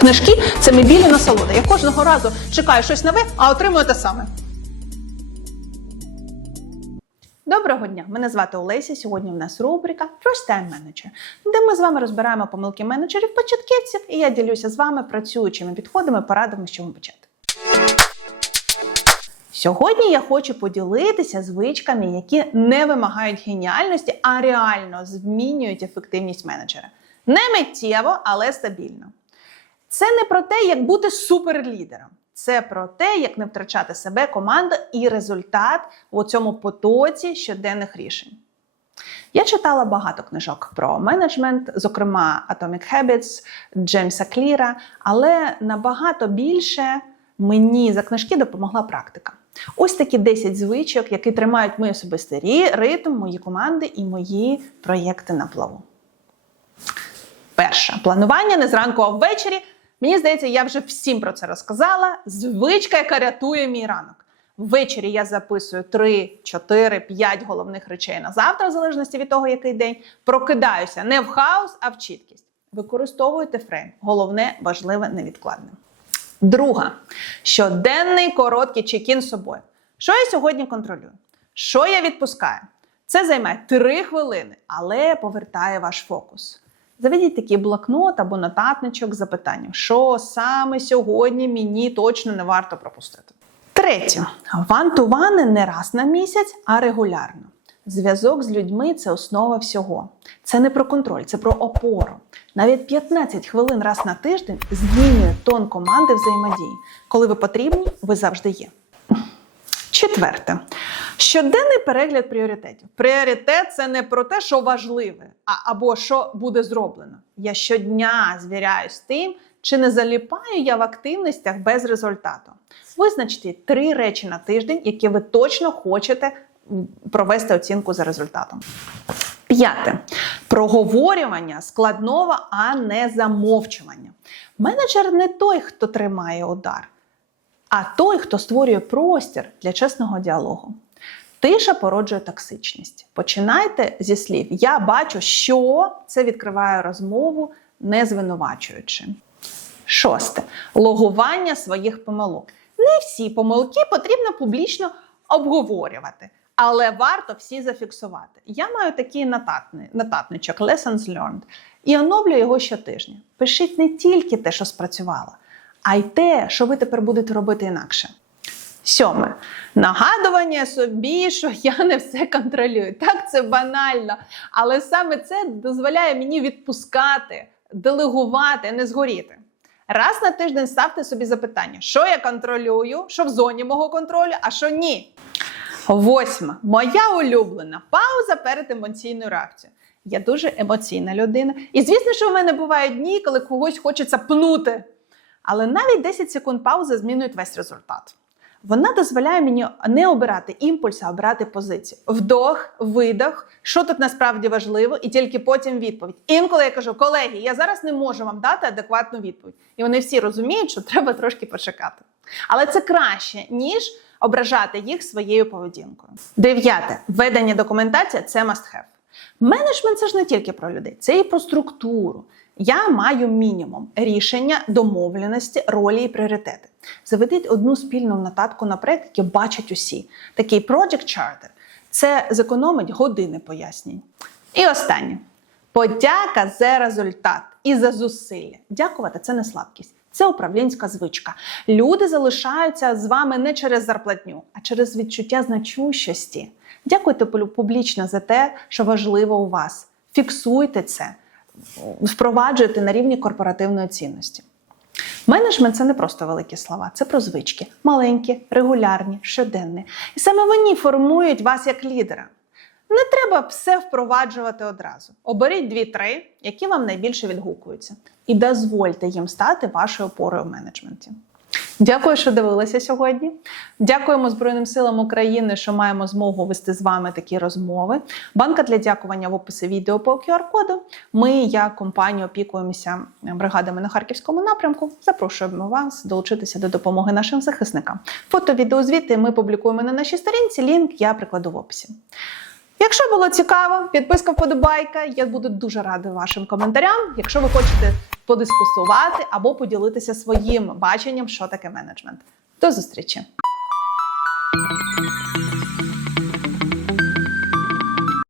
Книжки це мебільна насолода. Я кожного разу чекаю щось нове, а отримую те саме. Доброго дня! Мене звати Олеся. Сьогодні в нас рубрика First Time Manager, де ми з вами розбираємо помилки менеджерів початківців, і я ділюся з вами працюючими підходами, порадами, з чого почати. Сьогодні я хочу поділитися звичками, які не вимагають геніальності, а реально змінюють ефективність менеджера. Не миттєво, але стабільно. Це не про те, як бути суперлідером. Це про те, як не втрачати себе, команду і результат у цьому потоці щоденних рішень. Я читала багато книжок про менеджмент, зокрема Atomic Habits, Джеймса Кліра, але набагато більше мені за книжки допомогла практика. Ось такі 10 звичок, які тримають мій особистий ритм, мої команди і мої проєкти на плаву. Перше планування не зранку, а ввечері. Мені здається, я вже всім про це розказала. Звичка, яка рятує мій ранок. Ввечері я записую 3, 4, 5 головних речей на завтра, в залежності від того, який день. Прокидаюся не в хаос, а в чіткість. Використовуйте фрейм. Головне, важливе, невідкладне. Друга щоденний короткий чекін з собою. Що я сьогодні контролюю? Що я відпускаю? Це займає 3 хвилини, але повертає ваш фокус. Заведіть такий блокнот або нотатничок з запитанням, що саме сьогодні мені точно не варто пропустити. Третє. Вантувани не раз на місяць, а регулярно. Зв'язок з людьми це основа всього. Це не про контроль, це про опору. Навіть 15 хвилин раз на тиждень змінює тон команди взаємодії. Коли ви потрібні, ви завжди є. Четверте. Щоденний перегляд пріоритетів. Пріоритет це не про те, що важливе, а або що буде зроблено. Я щодня звіряюсь тим, чи не заліпаю я в активностях без результату. Визначте три речі на тиждень, які ви точно хочете провести оцінку за результатом. П'яте проговорювання складного, а не замовчування. Менеджер не той, хто тримає удар, а той, хто створює простір для чесного діалогу. Тиша породжує токсичність. Починайте зі слів. Я бачу, що це відкриває розмову, не звинувачуючи. Шосте логування своїх помилок. Не всі помилки потрібно публічно обговорювати, але варто всі зафіксувати. Я маю такий нотатний, нотатничок Lessons Learned і оновлюю його щотижня. Пишіть не тільки те, що спрацювало, а й те, що ви тепер будете робити інакше. Сьоме нагадування собі, що я не все контролюю. Так, це банально. Але саме це дозволяє мені відпускати, делегувати, не згоріти. Раз на тиждень ставте собі запитання, що я контролюю, що в зоні мого контролю, а що ні. Восьма. Моя улюблена пауза перед емоційною реакцією. Я дуже емоційна людина. І звісно, що в мене бувають дні, коли когось хочеться пнути. Але навіть 10 секунд паузи змінюють весь результат. Вона дозволяє мені не обирати імпульс, а обирати позицію. Вдох, видох, що тут насправді важливо, і тільки потім відповідь. Інколи я кажу, колеги, я зараз не можу вам дати адекватну відповідь. І вони всі розуміють, що треба трошки почекати. Але це краще, ніж ображати їх своєю поведінкою. Дев'яте ведення документації це must have. Менеджмент це ж не тільки про людей, це і про структуру. Я маю мінімум рішення, домовленості, ролі і пріоритети. Заведіть одну спільну нотатку на проект, який бачать усі. Такий Project Charter – це зекономить години пояснень. І останнє Подяка за результат і за зусилля. Дякувати це не слабкість. Це управлінська звичка. Люди залишаються з вами не через зарплатню, а через відчуття значущості. Дякуйте публічно за те, що важливо у вас. Фіксуйте це, впроваджуйте на рівні корпоративної цінності. Менеджмент це не просто великі слова, це про звички, маленькі, регулярні, щоденні. І саме вони формують вас як лідера. Не треба все впроваджувати одразу. Оберіть дві-три, які вам найбільше відгукуються, і дозвольте їм стати вашою опорою в менеджменті. Дякую, що дивилися сьогодні. Дякуємо Збройним силам України, що маємо змогу вести з вами такі розмови. Банка для дякування в описі відео по QR-коду. Ми, як компанія, опікуємося бригадами на харківському напрямку. Запрошуємо вас долучитися до допомоги нашим захисникам. Фото, відеозвіти ми публікуємо на нашій сторінці. Лінк я прикладу в описі. Якщо було цікаво, підписка вподобайка. Я буду дуже рада вашим коментарям. Якщо ви хочете подискусувати або поділитися своїм баченням, що таке менеджмент. До зустрічі!